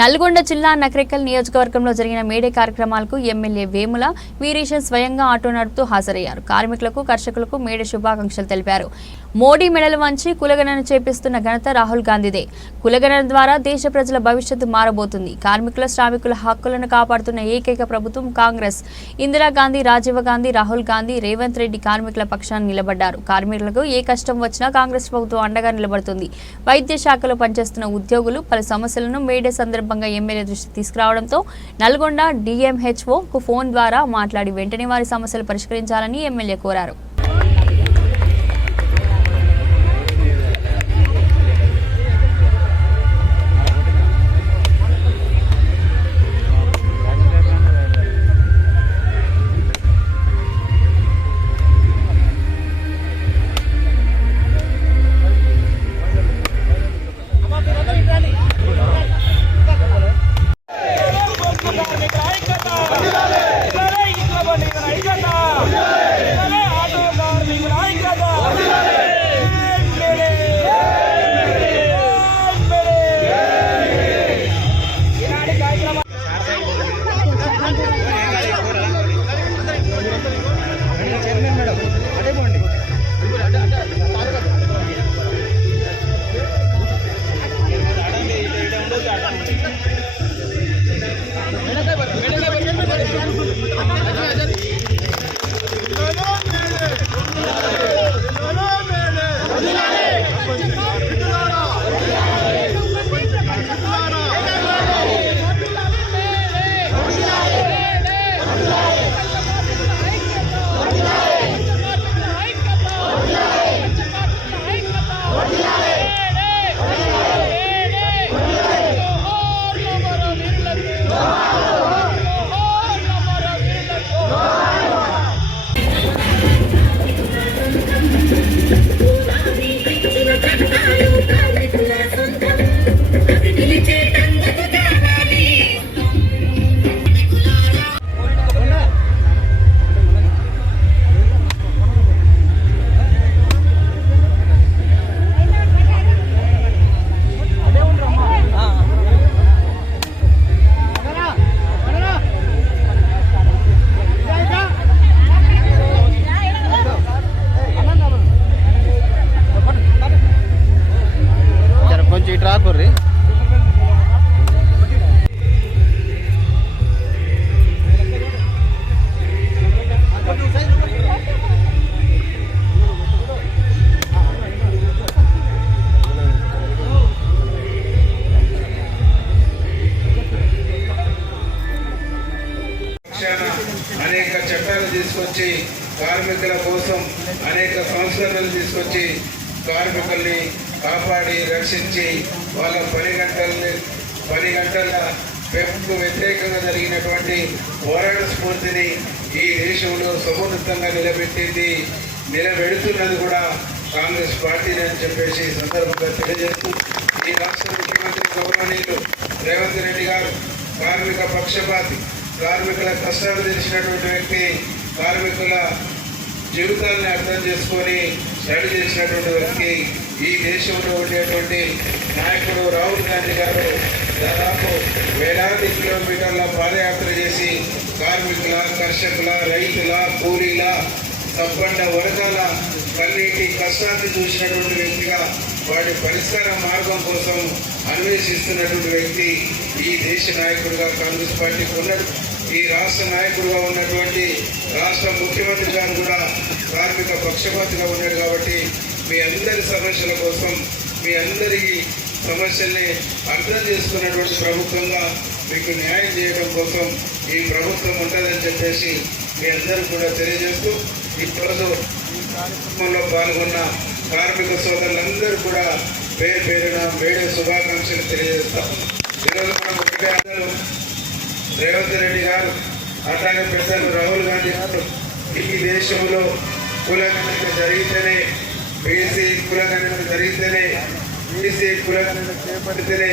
నల్గొండ జిల్లా నకరేకల్ నియోజకవర్గంలో జరిగిన మేడే కార్యక్రమాలకు ఎమ్మెల్యే వేముల వీరేశన్ స్వయంగా ఆటో నడుపుతూ హాజరయ్యారు. కార్మికులకు కర్షకులకు మేడే శుభాకాంక్షలు తెలిపారు. మోడీ మెడలు వంచి కులగణన చేపిస్తున్న ఘనత రాహుల్ గాంధీదే. కులగణన ద్వారా దేశ ప్రజల భవిష్యత్తు మారబోతుంది. కార్మికుల శ్రామికుల హక్కులను కాపాడుతున్న ఏకైక ప్రభుత్వం కాంగ్రెస్. ఇందిరాగాంధీ రాజీవ్ గాంధీ రాహుల్ గాంధీ రేవంత్ రెడ్డి కార్మికుల పక్షాన్ని నిలబడ్డారు. కార్మికులకు ఏ కష్టం వచ్చినా కాంగ్రెస్ ప్రభుత్వం అండగా నిలబడుతుంది. వైద్య శాఖలో పనిచేస్తున్న ఉద్యోగులు పలు సమస్యలను మేడే సందర్భంగా ఎమ్మెల్యే దృష్టి తీసుకురావడంతో నల్గొండ డిఎంహెచ్ఓకు ఫోన్ ద్వారా మాట్లాడి వెంటనే వారి సమస్యలు పరిష్కరించాలని ఎమ్మెల్యే కోరారు. తీసుకొచ్చి కార్మికుల కోసం అనేక సంస్కరణలు తీసుకొచ్చి కార్మికుల్ని కాపాడి రక్షించి వాళ్ళ పని గంటల్ని పని గంటల పెంపుకు వ్యతిరేకంగా జరిగినటువంటి పోరాట స్ఫూర్తిని ఈ దేశంలో సమున్నతంగా నిలబెట్టింది నిలబెడుతున్నది కూడా కాంగ్రెస్ పార్టీని అని చెప్పేసి సందర్భంగా తెలియజేస్తూ ఈ రాష్ట్ర ముఖ్యమంత్రి గౌరవనీయులు రేవంత్ రెడ్డి గారు కార్మిక పక్షపాతి కార్మికుల కష్టాలు తెలిసినటువంటి వ్యక్తి కార్మికుల జీవితాన్ని అర్థం చేసుకొని స్టడీ చేసినటువంటి వ్యక్తి ఈ దేశంలో ఉండేటువంటి నాయకుడు రాహుల్ గాంధీ గారు దాదాపు వేలాది కిలోమీటర్ల పాదయాత్ర చేసి కార్మికుల కర్షకుల రైతుల కూలీల తప్పండ వరదల కన్నీటి కష్టాన్ని చూసినటువంటి వ్యక్తిగా వాటి పరిష్కార మార్గం కోసం అన్వేషిస్తున్నటువంటి వ్యక్తి ఈ దేశ నాయకుడిగా కాంగ్రెస్ పార్టీకి ఉన్నట్టు ఈ రాష్ట్ర నాయకుడుగా ఉన్నటువంటి రాష్ట్ర ముఖ్యమంత్రి గారు కూడా కార్మిక పక్షపాతిగా ఉన్నాడు కాబట్టి మీ అందరి సమస్యల కోసం మీ అందరి సమస్యల్ని అర్థం చేసుకున్నటువంటి ప్రభుత్వంగా మీకు న్యాయం చేయడం కోసం ఈ ప్రభుత్వం ఉంటుందని చెప్పేసి మీ అందరూ కూడా తెలియజేస్తూ ఈరోజు కార్యక్రమంలో పాల్గొన్న కార్మిక సోదరులందరూ కూడా పేరు పేరున వేడే శుభాకాంక్షలు తెలియజేస్తాం. ఈరోజు మనం ఒకటే అందరూ రేవంత్ రెడ్డి గారు అట్లాగే ప్రసాద్ రాహుల్ గాంధీ గారు ఈ దేశంలో కులగణన జరిగితేనే బీసీ కులగణన జరిగితేనే బీసీ కులగణన చేపడితేనే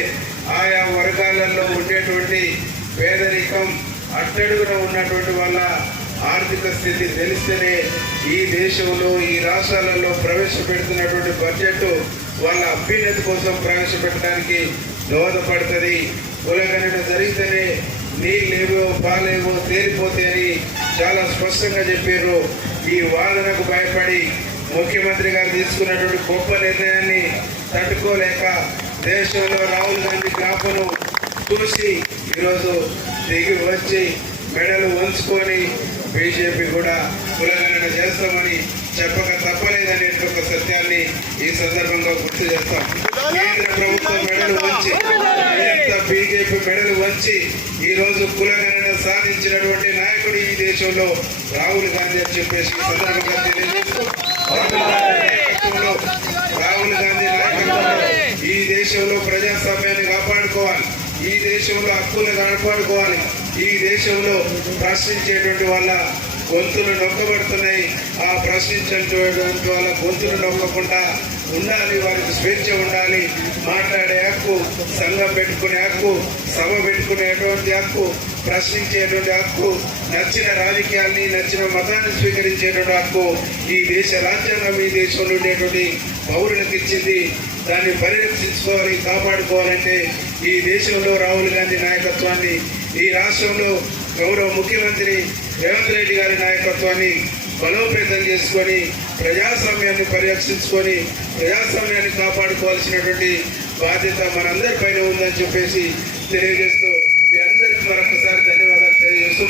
ఆయా వర్గాలలో ఉండేటువంటి పేదరికం అట్టడుగున ఉన్నటువంటి వాళ్ళ ఆర్థిక స్థితి తెలిస్తేనే ఈ దేశంలో ఈ రాష్ట్రాలలో ప్రవేశపెడుతున్నటువంటి బడ్జెట్ వాళ్ళ అభ్యున్నతి కోసం ప్రవేశపెట్టడానికి దోహదపడుతుంది. కులగణన జరిగితేనే నీళ్ళేవో పాలేవో తేలిపోతే అని చాలా స్పష్టంగా చెప్పారు. ఈ వాదనకు భయపడి ముఖ్యమంత్రి గారు తీసుకున్నటువంటి గొప్ప నిర్ణయాన్ని తట్టుకోలేక దేశంలో రాహుల్ గాంధీ గ్రాఫ్ను చూసి ఈరోజు దిగి వచ్చి మెడలు వంచుకొని బీజేపీ కూడా కులగణన చేస్తామని చెప్పక తప్పలేదనే ఒక సత్యాన్ని ఈ సందర్భంగా గుర్తు చేస్తాం. కేంద్ర ప్రభుత్వం మెడలు వంచి బీజేపీ మెడలు వంచి ఈ రోజు కులగణన సాధించినటువంటి నాయకుడు ఈ దేశంలో రాహుల్ గాంధీ అని చెప్పేసి సందర్భంగా తెలియజేస్తూ రాహుల్ గాంధీ నాయకత్వంలో ఈ దేశంలో ప్రజాస్వామ్యాన్ని కాపాడుకోవాలి. ఈ దేశంలో హక్కులను కాపాడుకోవాలి. ఈ దేశంలో ప్రశ్నించేటువంటి వాళ్ళ గొంతులు నొక్కబడుతున్నాయి. ఆ ప్రశ్నించేటువంటి వాళ్ళ గొంతులు నొక్కకుండా ఉండాలి వారికి స్వేచ్ఛ ఉండాలి. మాట్లాడే హక్కు సంఘం పెట్టుకునే హక్కు సభ పెట్టుకునేటువంటి హక్కు ప్రశ్నించేటువంటి హక్కు నచ్చిన రాజకీయాల్ని నచ్చిన మతాన్ని స్వీకరించేటువంటి హక్కు ఈ దేశ రాజ్యాంగం ఈ దేశంలో ఉండేటువంటి పౌరులకు ఇచ్చింది. దాన్ని పరిరక్షించుకోవాలి కాపాడుకోవాలంటే ఈ దేశంలో రాహుల్ గాంధీ నాయకత్వాన్ని ఈ రాష్ట్రంలో గౌరవ ముఖ్యమంత్రి రేవంత్ రెడ్డి గారి నాయకత్వాన్ని బలోపేతం చేసుకొని ప్రజాస్వామ్యాన్ని పరిరక్షించుకొని ప్రజాస్వామ్యాన్ని కాపాడుకోవాల్సినటువంటి బాధ్యత మనందరి పైన ఉందని చెప్పేసి తెలియజేస్తూ మీ అందరికీ మరొకసారి ధన్యవాదాలు తెలియజేస్తూ